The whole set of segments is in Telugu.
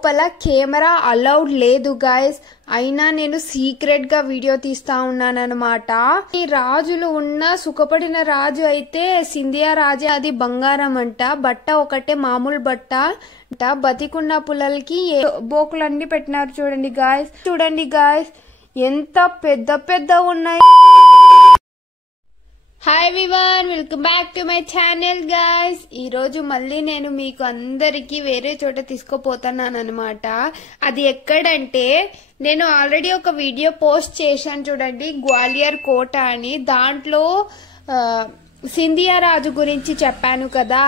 లోపల కెమెరా అలౌడ్ లేదు గైస్. అయినా నేను సీక్రెట్ గా వీడియో తీస్తా ఉన్నానన్నమాట. ఈ రాజులు ఉన్న సుఖపడిన రాజు అయితే సింధియా రాజే. అది బంగారం అంట. బట్ట ఒకటే మామూలు బట్ట. బతికున్న పుల్లలకి బోకులన్నీ పెట్టినారు. చూడండి గాయస్ ఎంత పెద్ద పెద్ద ఉన్నాయి. Hi everyone, welcome back to my channel guys. ఈ రోజు మళ్ళీ నేను మీకు అందరికి వేరే చోట తీసుకుపోతున్నాను అనమాట. అది ఎక్కడంటే నేను ఆల్రెడీ ఒక వీడియో పోస్ట్ చేశాను చూడండి, గ్వాలియర్ కోట అని. దాంట్లో సింధియా రాజు గురించి చెప్పాను కదా.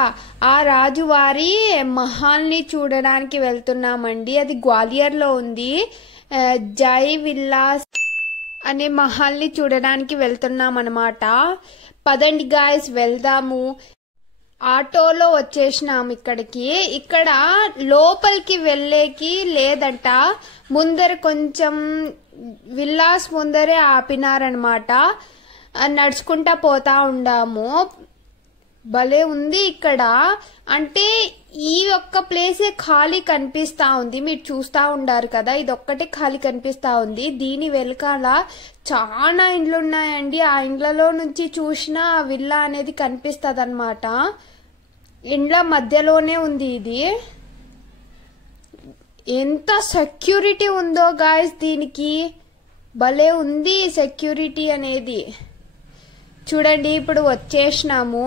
ఆ రాజు వారి మహల్ని చూడడానికి వెళ్తున్నామండి. అది గ్వాలియర్ లో ఉంది. జై విల్లాస్ అనే మహల్ని చూడడానికి వెళ్తున్నాం అనమాట. పదండి గాయస్ వెళ్దాము. ఆటోలో వచ్చేసినాం ఇక్కడికి. ఇక్కడ లోపలికి వెళ్ళేకి లేదంట. ముందర కొంచెం విల్లాస్ ముందరే ఆపినారనమాట. నడుచుకుంటా పోతా ఉండాము. భలే ఉంది ఇక్కడ. అంటే ఈ ఒక్క ప్లేసే ఖాళీ కనిపిస్తా ఉంది. మీరు చూస్తా ఉండారు కదా, ఇది ఒక్కటే ఖాళీ కనిపిస్తా ఉంది. దీని వెనకాల చాలా ఇండ్లు ఉన్నాయండి. ఆ ఇండ్లలో నుంచి చూసిన విల్లా అనేది కనిపిస్తుంది అనమాట. ఇండ్ల మధ్యలోనే ఉంది ఇది. ఎంత సెక్యూరిటీ ఉందో గాయస్ దీనికి. భలే ఉంది సెక్యూరిటీ అనేది. చూడండి ఇప్పుడు వచ్చేసినాము.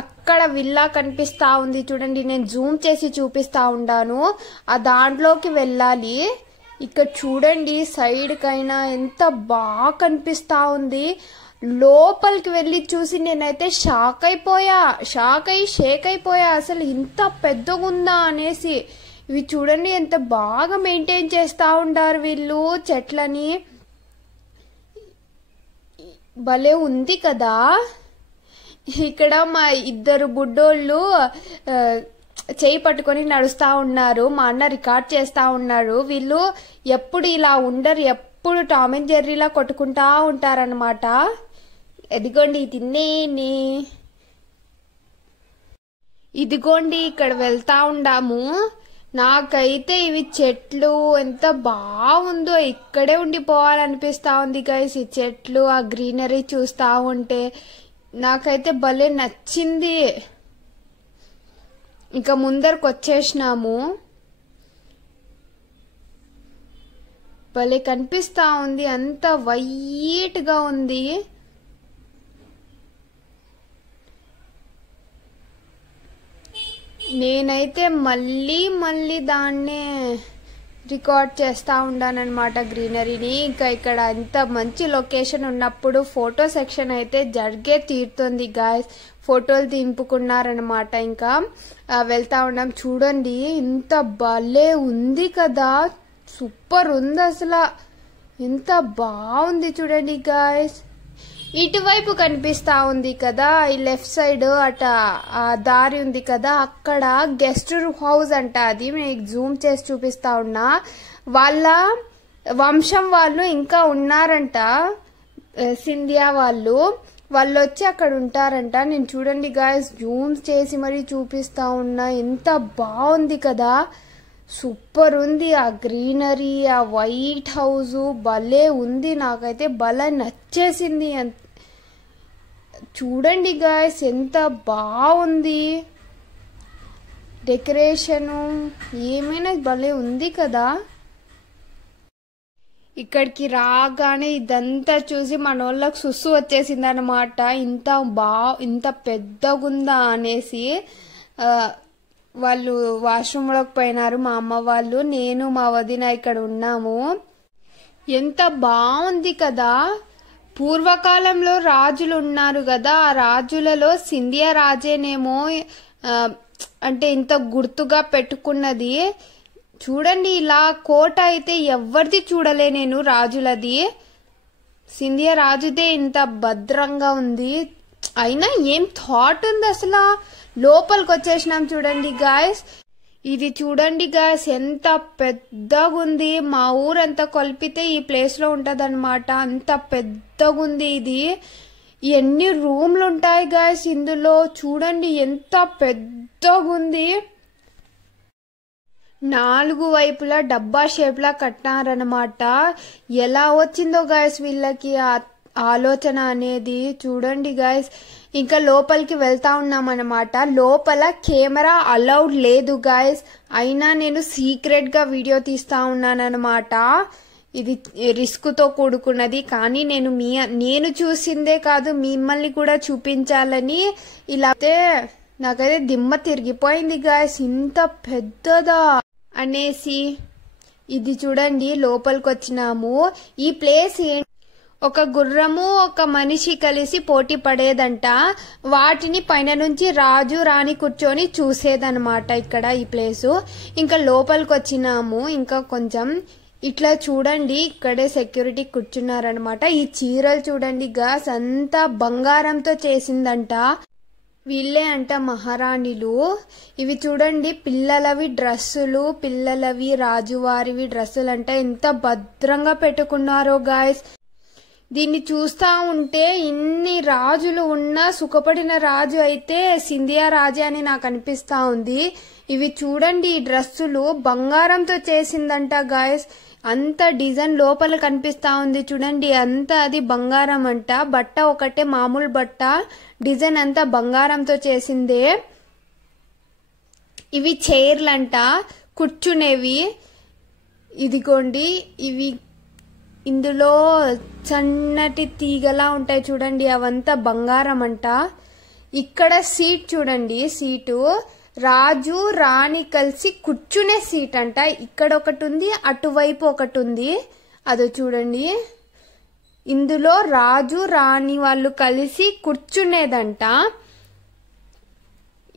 అక్కడ విల్లా కనిపిస్తా ఉంది చూడండి. నేను జూమ్ చేసి చూపిస్తా ఉండాను. ఆ దాంట్లోకి వెళ్ళాలి. ఇక్కడ చూడండి సైడ్ కైనా ఎంత బాగా కనిపిస్తా ఉంది. లోపలికి వెళ్ళి చూసి నేనైతే షేక్ అయిపోయా. అసలు ఇంత పెద్దగుందా అనేసి. ఇవి చూడండి ఎంత బాగా మెయింటైన్ చేస్తా ఉంటారు వీళ్ళు చెట్లని. భలే ఉంది కదా. ఇక్కడ మా ఇద్దరు బుడ్డోళ్ళు చేయి పట్టుకొని నడుస్తా ఉన్నారు. మా అన్న రికార్డ్ చేస్తా ఉన్నారు. వీళ్ళు ఎప్పుడు ఇలా ఉండరు, ఎప్పుడు టామ్ అండ్ జెర్రీలా కొట్టుకుంటా ఉంటారనమాట. ఎదిగోండి తిన్నేని. ఇదిగోండి ఇక్కడ వెళ్తా ఉండాము. నాకైతే ఇవి చెట్లు ఎంత బాగుందో. ఇక్కడే ఉండిపోవాలనిపిస్తా ఉంది గైస్. ఈ చెట్లు ఆ గ్రీనరీ చూస్తా ఉంటే నాకైతే భలే నచ్చింది. ఇంకా ముందరకు వచ్చేసినాము. భలే కనిపిస్తా ఉంది. అంత వైట్ గా ఉంది. నేనైతే మళ్ళీ దాన్నే రికార్డ్ చేస్తా ఉండానన్నమాట గ్రీనరీని. ఇంకా ఇక్కడ ఎంత మంచి లొకేషన్ ఉన్నప్పుడు ఫోటో సెక్షన్ అయితే జరిగే తీరుతుంది గాయస్. ఫోటోలు దింపుకున్నారనమాట. ఇంకా వెళ్తా ఉన్నాం. చూడండి ఇంత భలే ఉంది కదా. సూపర్ ఉంది అసలు. ఎంత బాగుంది చూడండి గాయస్. ఇటువైపు కనిపిస్తా ఉంది కదా, ఈ లెఫ్ట్ సైడ్ అట దారి ఉంది కదా, అక్కడ గెస్ట్ హౌస్ అంట. అది మీకు జూమ్ చేసి చూపిస్తా ఉన్నా. వాళ్ళ వంశం వాళ్ళు ఇంకా ఉన్నారంట, సింధియా వాళ్ళు వచ్చి అక్కడ ఉంటారంట. నేను చూడండి గాయస్ జూమ్ చేసి మరీ చూపిస్తా ఉన్నా. ఎంత బాగుంది కదా. సూపర్ ఉంది. ఆ గ్రీనరీ, ఆ వైట్ హౌస్ భలే ఉంది. నాకైతే భలే నచ్చేసింది. చూడండి గాయస్ ఎంత బాగుంది. డెకరేషను ఏమైనా భలే ఉంది కదా. ఇక్కడికి రాగానే ఇదంతా చూసి మనోళ్ళకి సుస్సు వచ్చేసింది అనమాట. ఇంత పెద్దగుందా అనేసి. వాళ్ళు వాష్రూమ్లోకి పోయినారు మా అమ్మ వాళ్ళు. నేను మా వదిన ఇక్కడ ఉన్నాము. ఎంత బాగుంది కదా. పూర్వకాలంలో రాజులు ఉన్నారు కదా, ఆ రాజులలో సింధియా రాజేనేమో అంటే ఇంత గుర్తుగా పెట్టుకున్నది. చూడండి ఇలా కోట అయితే ఎవరిది చూడలే నేను రాజులది. సింధియా రాజుదే ఇంత భద్రంగా ఉంది. అయినా ఏం థాట్ ఉంది అసలు. లోపలికి వచ్చేసినాం చూడండి గాయస్. ఇది చూడండి గాయస్ ఎంత పెద్దగుంది. మా ఊరంతా కొలిపితే ఈ ప్లేస్ లో ఉంటదన్నమాట. అంత పెద్దగుంది ఇది. ఎన్ని రూమ్లు ఉంటాయి గాయస్ ఇందులో. చూడండి ఎంత పెద్దగుంది. నాలుగు వైపులా డబ్బా షేప్ లా కట్టారనమాట. ఎలా వచ్చిందో గాయస్ వీళ్ళకి ఆలోచన అనేది చూడండి గాయస్. ఇంకా లోపలికి వెళ్తా ఉన్నామన్నమాట. లోపల కెమెరా అలౌడ్ లేదు గాయస్, అయినా నేను సీక్రెట్ గా వీడియో తీస్తా ఉన్నానన్నమాట. ఇది రిస్క్ తో కూడుకున్నది, కానీ నేను చూసిందే కాదు మిమ్మల్ని కూడా చూపించాలని ఇలా. నాకైతే దిమ్మ తిరిగిపోయింది గాయస్, ఇంత పెద్దదా అనేసి. ఇది చూడండి లోపలికి వచ్చినాము. ఈ ప్లేస్ ఒక గుర్రము ఒక మనిషి కలిసి పోటీ పడేదంట. వాటిని పైన నుంచి రాజు రాణి కూర్చొని చూసేదన్నమాట ఇక్కడ ఈ ప్లేసు. ఇంకా లోపలికి వచ్చినాము. ఇంకా కొంచెం ఇట్లా చూడండి, ఇక్కడే సెక్యూరిటీ కూర్చున్నారనమాట. ఈ చీరలు చూడండి గాస్, అంతా బంగారంతో చేసిందంట. వీళ్ళే అంట మహారాణిలు. ఇవి చూడండి పిల్లలవి డ్రెస్సులు, పిల్లలవి రాజువారివి డ్రెస్సులు అంట. ఎంత భద్రంగా పెట్టుకున్నారో గాయస్. దీన్ని చూస్తా ఉంటే ఇన్ని రాజులు ఉన్నా సుఖపడిన రాజు అయితే సింధియా రాజే అని నాకు అనిపిస్తా ఉంది. ఇవి చూడండి ఈ డ్రెస్సులు బంగారంతో చేసిందంట గాయస్. అంత డిజైన్ లోపల కనిపిస్తా ఉంది చూడండి, అంతా అది బంగారం అంట. బట్ట ఒకటే మామూలు బట్ట, డిజైన్ అంతా బంగారంతో చేసిందే. ఇవి చైర్లంట కూర్చునేవి. ఇదిగోండి ఇవి, ఇందులో సన్నటి తీగలా ఉంటాయి చూడండి, అవంతా బంగారం అంట. ఇక్కడ సీట్ చూడండి, సీటు రాజు రాణి కలిసి కూర్చునే సీట్ అంట. ఇక్కడ ఒకటి ఉంది, అటువైపు ఒకటి ఉంది, అదో చూడండి. ఇందులో రాజు రాణి వాళ్ళు కలిసి కూర్చునేదంట.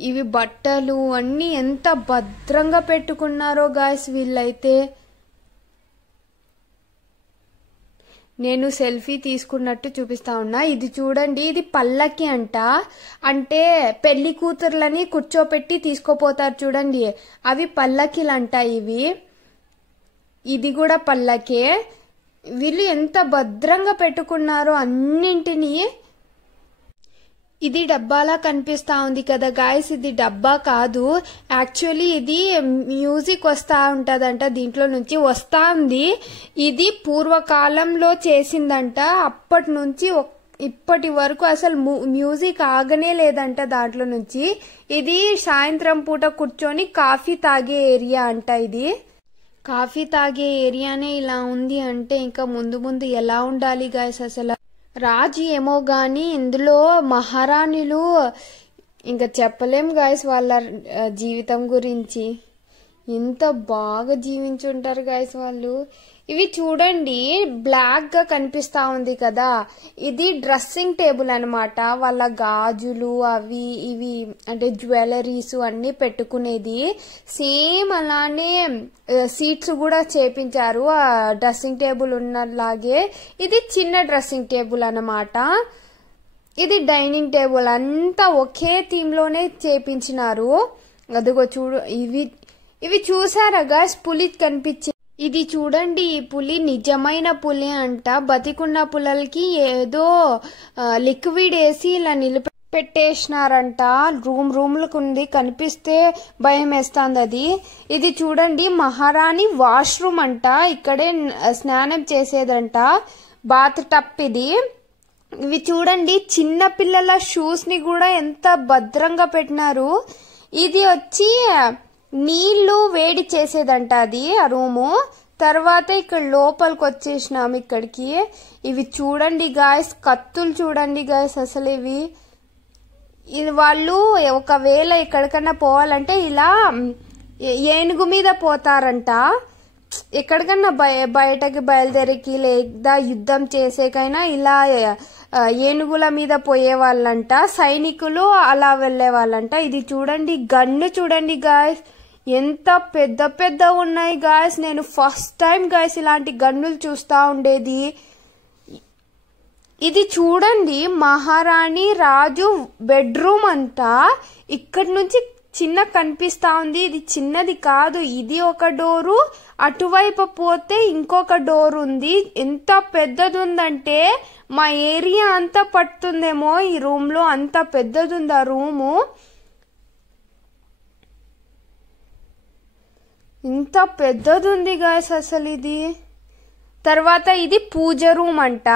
ఇవి బట్టలు అన్ని ఎంత భద్రంగా పెట్టుకున్నారో గాయస్ వీళ్ళైతే. నేను సెల్ఫీ తీసుకున్నట్టు చూపిస్తా ఉన్నా. ఇది చూడండి, ఇది పల్లకి అంట. అంటే పెళ్లి కూతుర్లని కూర్చోపెట్టి తీసుకోపోతారు చూడండి, అవి పల్లకిలంట ఇవి. ఇది కూడా పల్లకే. వీళ్ళు ఎంత భద్రంగా పెట్టుకున్నారో అన్నింటినీ. ఇది డబ్బాలా కనిపిస్తా ఉంది కదా గాయస్, ఇది డబ్బా కాదు యాక్చువల్లీ. ఇది మ్యూజిక్ వస్తా ఉంటదంట, దీంట్లో నుంచి వస్తా ఉంది. ఇది పూర్వకాలంలో చేసిందంట. అప్పటి నుంచి ఇప్పటి వరకు అసలు మ్యూజిక్ ఆగనే లేదంట దాంట్లో నుంచి. ఇది సాయంత్రం పూట కూర్చొని కాఫీ తాగే ఏరియా అంట. ఇది కాఫీ తాగే ఏరియానే ఇలా ఉంది అంటే ఇంకా ముందు ముందు ఎలా ఉండాలి గాయస్ అసలు. రాజు ఏమో గాని ఇందులో మహారాణులు ఇంకా చెప్పలేం గాయస్ వాళ్ళ జీవితం గురించి. ఎంత బాగా జీవించుంటారు గాయస్ వాళ్ళు. ఇవి చూడండి బ్లాక్ గా కనిపిస్తా ఉంది కదా, ఇది డ్రెస్సింగ్ టేబుల్ అనమాట. వాళ్ళ గాజులు అవి ఇవి అంటే జ్యువెలరీస్ అన్ని పెట్టుకునేది. సేమ్ అలానే సీట్స్ కూడా చేపించారు ఆ డ్రెస్సింగ్ టేబుల్ ఉన్నలాగే. ఇది చిన్న డ్రెస్సింగ్ టేబుల్ అన్నమాట. ఇది డైనింగ్ టేబుల్, అంతా ఒకే థీమ్ లోనే చేపించినారు. అదిగో చూడు, ఇవి చూసారా గాయస్ పులి కనిపించి. ఇది చూడండి, ఈ పులి నిజమైన పులి అంట. బతికున్న పులలకి ఏదో లిక్విడ్ వేసి ఇలా పెట్టేసినారంట. రూమ్లకు ఉంది, కనిపిస్తే భయం వేస్తుంది అది. ఇది చూడండి మహారాణి వాష్రూమ్ అంట, ఇక్కడే స్నానం చేసేదంట. బాత్ టప్ ఇది. ఇవి చూడండి చిన్న పిల్లల షూస్ ని కూడా ఎంత భద్రంగా పెట్టినారు. ఇది వచ్చి నీళ్లు వేడి చేసేదంట అది ఆ రూము. తర్వాత ఇక్కడ లోపలికి వచ్చేసినాం ఇక్కడికి. ఇవి చూడండి గాయస్, కత్తులు చూడండి గాయస్ అసలు. ఇది వాళ్ళు ఒకవేళ ఎక్కడికన్నా పోవాలంటే ఇలా ఏనుగు మీద పోతారంట. ఎక్కడికన్నా బయటకి బయలుదేరికి లేదా యుద్ధం చేసేకైనా ఇలా ఏనుగుల మీద పోయే వాళ్ళంట. సైనికులు అలా వెళ్లే వాళ్ళంట. ఇది చూడండి గన్ను చూడండి గాయస్, ఎంత పెద్ద పెద్ద ఉన్నాయి గాయస్. నేను ఫస్ట్ టైం గాయస్ ఇలాంటి గన్నులు చూస్తా ఉండేది. ఇది చూడండి మహారాణి రాజు బెడ్రూమ్ అంతా. ఇక్కడి నుంచి చిన్న కనిపిస్తా ఉంది, ఇది చిన్నది కాదు. ఇది ఒక డోరు, అటువైపు పోతే ఇంకొక డోర్ ఉంది. ఎంత పెద్దది ఉందంటే మా ఏరియా అంతా పడుతుందేమో ఈ రూమ్ లో, అంత పెద్దది ఉంది ఆ రూము. ఇంత పెద్దది ఉంది గాయస్ అసలు ఇది. తర్వాత ఇది పూజ రూమ్ అంట,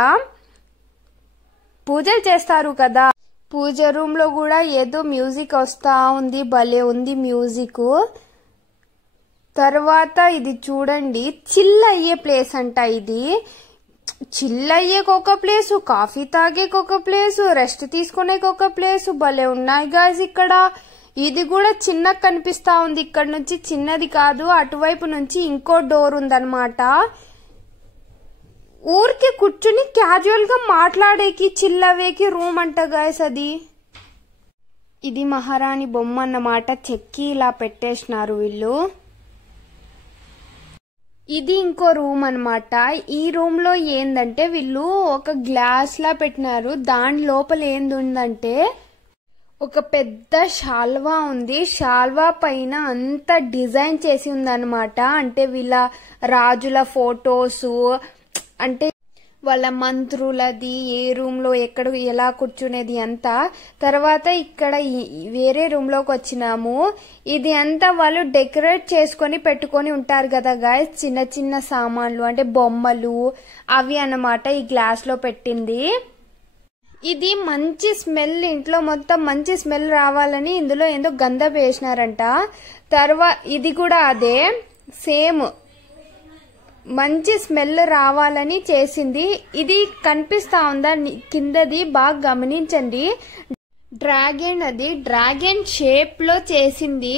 పూజలు చేస్తారు కదా, పూజ రూమ్ లో కూడా ఏదో మ్యూజిక్ వస్తా ఉంది, భలే ఉంది మ్యూజిక్. తర్వాత ఇది చూడండి చిల్ అయ్యే ప్లేస్ అంట, ఇది చిల్ అయ్యేకి ఒక ప్లేసు, కాఫీ తాగేకి ఒక ప్లేసు, రెస్ట్ తీసుకునేకి ఒక ప్లేసు, భలే ఉన్నాయి గాయస్ ఇక్కడ. ఇది కూడా చిన్నగా కనిపిస్తా ఉంది, ఇక్కడ నుంచి చిన్నది కాదు, అటువైపు నుంచి ఇంకో డోర్ ఉందన్నమాట. ఊరికి కూర్చుని క్యాజువల్ గా మాట్లాడేకి చిల్లవేకి రూమ్ అంట గాయస్ అది. ఇది మహారాణి బొమ్మ అన్నమాట, చెక్కి ఇలా పెట్టేసినారు వీళ్ళు. ఇది ఇంకో రూమ్ అన్నమాట. ఈ రూమ్ లో ఏందంటే వీళ్ళు ఒక గ్లాస్ లా పెట్టినారు, దాని లోపల ఏందంటే ఒక పెద్ద శాల్వా ఉంది, శాల్వా పైన అంత డిజైన్ చేసి ఉందన్నమాట. అంటే వీళ్ళ రాజుల ఫోటోస్, అంటే వాళ్ళ మంత్రులది, ఏ రూమ్ లో ఎక్కడ ఎలా కూర్చునేది అంతా. తర్వాత ఇక్కడ వేరే రూమ్ లోకి వచ్చినాము, ఇది అంతా వాళ్ళు డెకరేట్ చేసుకొని పెట్టుకొని ఉంటారు కదా గాయస్, చిన్న చిన్న సామాన్లు అంటే బొమ్మలు అవి అన్నమాట ఈ గ్లాస్ లో పెట్టింది. ఇది మంచి స్మెల్, ఇంట్లో మొత్తం మంచి స్మెల్ రావాలని ఇందులో ఏందో గంధం వేసినారంట. తర్వాత ఇది కూడా అదే సేమ్ మంచి స్మెల్ రావాలని చేసింది. ఇది కనిపిస్తా ఉందా కిందది, బాగా గమనించండి. డ్రాగన్, అది డ్రాగన్ షేప్ లో చేసింది.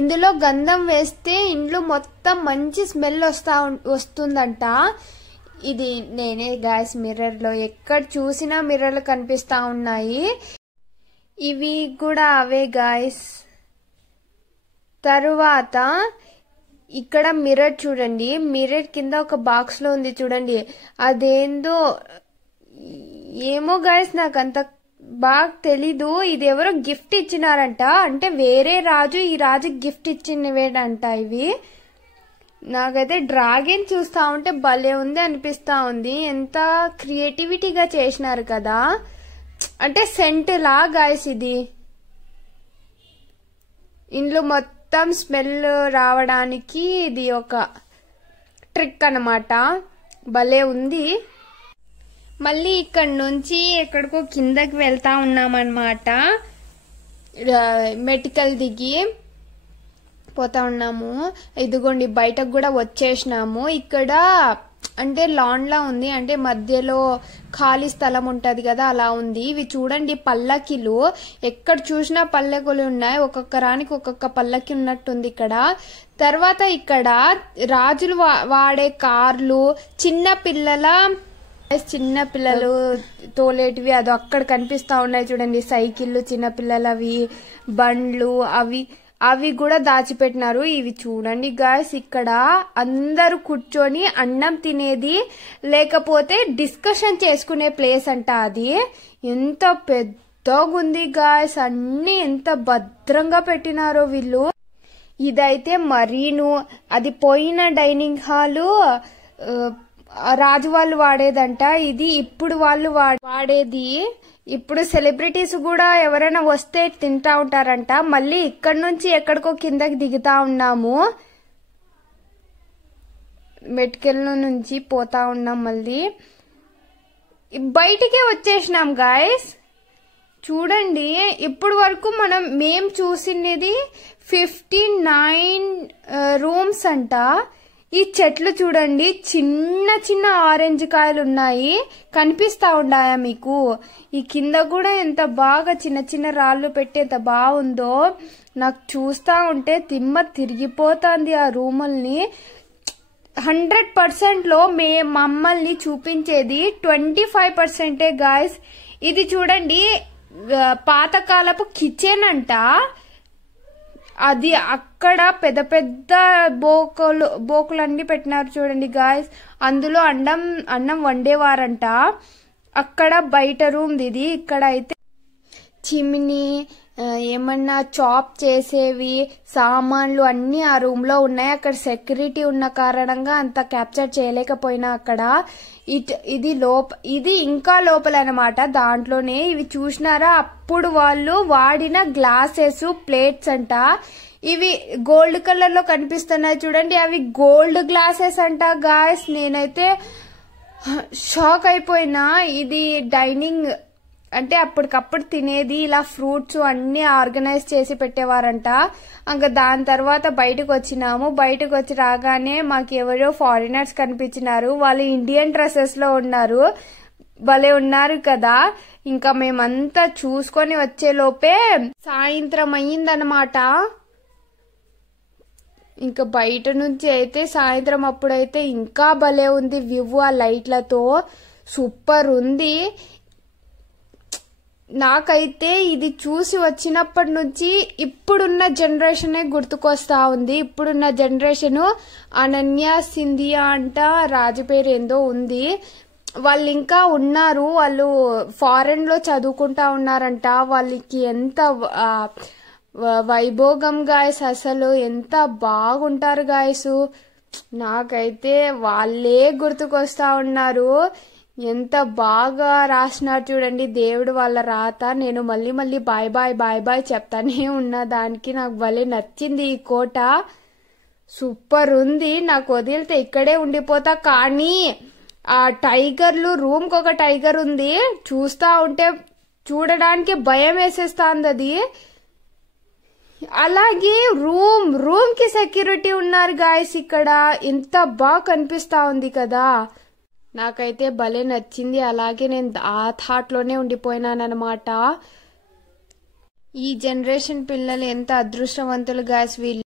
ఇందులో గంధం వేస్తే ఇంట్లో మొత్తం మంచి స్మెల్ వస్తుందంట. ఇది నేనే గాయస్ మిర్రర్ లో ఎక్కడ చూసినా మిర్రర్లు కనిపిస్తా ఉన్నాయి, ఇవి కూడా అవే గాయస్. తరువాత ఇక్కడ మిర్రర్ చూడండి, మిర్రర్ కింద ఒక బాక్స్ లో ఉంది చూడండి, అదేందో ఏమో గాయస్ నాకు అంత బాగా తెలీదు. ఇది ఎవరో గిఫ్ట్ ఇచ్చినారంట, అంటే వేరే రాజు ఈ రాజుకి గిఫ్ట్ ఇచ్చినవేనంట ఇవి. నాకైతే డ్రాగన్ చూస్తా ఉంటే భలే ఉంది అనిపిస్తా ఉంది, ఎంత క్రియేటివిటీగా చేసినారు కదా. అంటే సెంట్ లా గాయస్ ఇది, ఇంట్లో మొత్తం స్మెల్ రావడానికి ఇది ఒక ట్రిక్ అన్నమాట, భలే ఉంది. మళ్ళీ ఇక్కడ నుంచి ఎక్కడికో కిందకి వెళ్తా ఉన్నామన్నమాట, మెటికల్ దిగి పోతా ఉన్నాము. ఇదిగోండి బయటకు కూడా వచ్చేసినాము. ఇక్కడ అంటే లాన్ లా ఉంది, అంటే మధ్యలో ఖాళీ స్థలం ఉంటది కదా అలా ఉంది. ఇవి చూడండి పల్లకిలు, ఎక్కడ చూసినా పల్లకులు ఉన్నాయి, ఒక్కొక్క రానికి ఒక్కొక్క పల్లకి ఉన్నట్టుంది ఇక్కడ. తర్వాత ఇక్కడ రాజులు వాడే కార్లు, చిన్న పిల్లలు తోలేటివి అది అక్కడ కనిపిస్తా ఉన్నాయి చూడండి, సైకిళ్ళు చిన్న పిల్లలవి, బండ్లు అవి కూడా దాచిపెట్టినారు. ఇవి చూడండి గాయస్, ఇక్కడ అందరూ కూర్చొని అన్నం తినేది లేకపోతే డిస్కషన్ చేసుకునే ప్లేస్ అంట. అది ఎంత పెద్దగా ఉంది గాయస్, అన్ని ఎంత భద్రంగా పెట్టినారో వీళ్ళు. ఇదైతే మరీను, అది పోయిన డైనింగ్ హాలు రాజు వాళ్ళు వాడేదంట, ఇది ఇప్పుడు వాళ్ళు వాడేది. ఇప్పుడు సెలబ్రిటీస్ కూడా ఎవరైనా వస్తే తింటా ఉంటారంట. మళ్ళీ ఇక్కడ నుంచి ఎక్కడికో కిందకి దిగుతా ఉన్నాము, మెట్కెల్ నుంచి పోతా ఉన్నాం, మళ్ళీ బయటికే వచ్చేసినాం గాయస్. చూడండి ఇప్పుడు వరకు మేము చూసినది 59 రూమ్స్ అంట. ఈ చెట్లు చూడండి, చిన్న చిన్న ఆరెంజ్ కాయలు ఉన్నాయి, కనిపిస్తా ఉన్నాయా మీకు? ఈ కింద కూడా ఎంత బాగా చిన్న చిన్న రాళ్ళు పెట్టి ఎంత బాగుందో, నాకు చూస్తా ఉంటే తిమ్మ తిరిగిపోతుంది ఆ రూముల్ని. 100% లో మమ్మల్ని చూపించేది 25% గాయస్. ఇది చూడండి పాతకాలపు కిచెన్ అంట, అది అక్కడ పెద్ద పెద్ద బోకులు అన్ని పెట్టినారు చూడండి గాయస్, అందులో అన్నం వండేవారంట. అక్కడ బయట రూమ్ ఇది. ఇక్కడ అయితే చిమ్నీ, ఏమన్నా చాప్ చేసేవి సామాన్లు అన్ని ఆ రూమ్ లో ఉన్నాయి. అక్కడ సెక్యూరిటీ ఉన్న కారణంగా అంత క్యాప్చర్ చేయలేకపోయినా అక్కడ. ఇది ఇంకా లోపల అన్నమాట, దాంట్లోనే ఇవి చూసినారా, అప్పుడు వాళ్ళు వాడిన గ్లాసెస్, ప్లేట్స్ అంట. ఇవి గోల్డ్ కలర్ లో కనిపిస్తున్నాయి చూడండి, అవి గోల్డ్ గ్లాసెస్ అంట గాయస్. నేనైతే షాక్ అయిపోయినా. ఇది డైనింగ్ అంటే అప్పటికప్పుడు తినేది, ఇలా ఫ్రూట్స్ అన్ని ఆర్గనైజ్ చేసి పెట్టేవారంట. ఇంకా దాని తర్వాత బయటకు వచ్చినాము. బయటకు వచ్చి రాగానే మాకు ఎవరో ఫారినర్స్ కనిపించినారు. వాళ్ళు ఇండియన్ డ్రెస్సెస్ లో ఉన్నారు, భలే ఉన్నారు కదా. ఇంకా మేమంతా చూసుకొని వచ్చే లోపే సాయంత్రం అయ్యిందనమాట. ఇంకా బయట నుంచి అయితే సాయంత్రం అప్పుడైతే ఇంకా భలే ఉంది వ్యూ, ఆ లైట్లతో సూపర్ ఉంది. నాకైతే ఇది చూసి వచ్చినప్పటి నుంచి ఇప్పుడున్న జనరేషనే గుర్తుకొస్తా ఉంది. ఇప్పుడున్న జనరేషన్ అనన్య సింధియా అంట, రాజు పేరు ఏందో ఉంది, వాళ్ళు ఇంకా ఉన్నారు. వాళ్ళు ఫారెన్ లో చదువుకుంటా ఉన్నారంట. వాళ్ళకి ఎంత వైభోగం గాయస్, అసలు ఎంత బాగుంటారు గాయస్. నాకైతే వాళ్ళే గుర్తుకొస్తా ఉన్నారు. ఎంత బాగా రాసినారు చూడండి దేవుడు వాళ్ళ రాత. నేను మళ్ళీ మళ్ళీ బాయ్ బాయ్ బాయ్ బాయ్ చెప్తానే ఉన్నా. దానికి నాకు భలే నచ్చింది ఈ కోట, సూపర్ ఉంది. నాకు వదిలితే ఇక్కడే ఉండిపోతా. కానీ ఆ టైగర్లు, రూమ్ కి ఒక టైగర్ ఉంది, చూస్తా ఉంటే చూడడానికి భయం వేసేస్తాంది అది. అలాగే రూమ్ కి సెక్యూరిటీ ఉన్నారు గాయస్ ఇక్కడ. ఎంత బాగా కనిపిస్తా ఉంది కదా, నాకైతే భలే నచ్చింది. అలాగే నేను ఆ థాట్ లోనే ఉండిపోయినానమాట. ఈ జనరేషన్ పిల్లలు ఎంత అదృష్టవంతులు గాయస్ వీళ్ళు.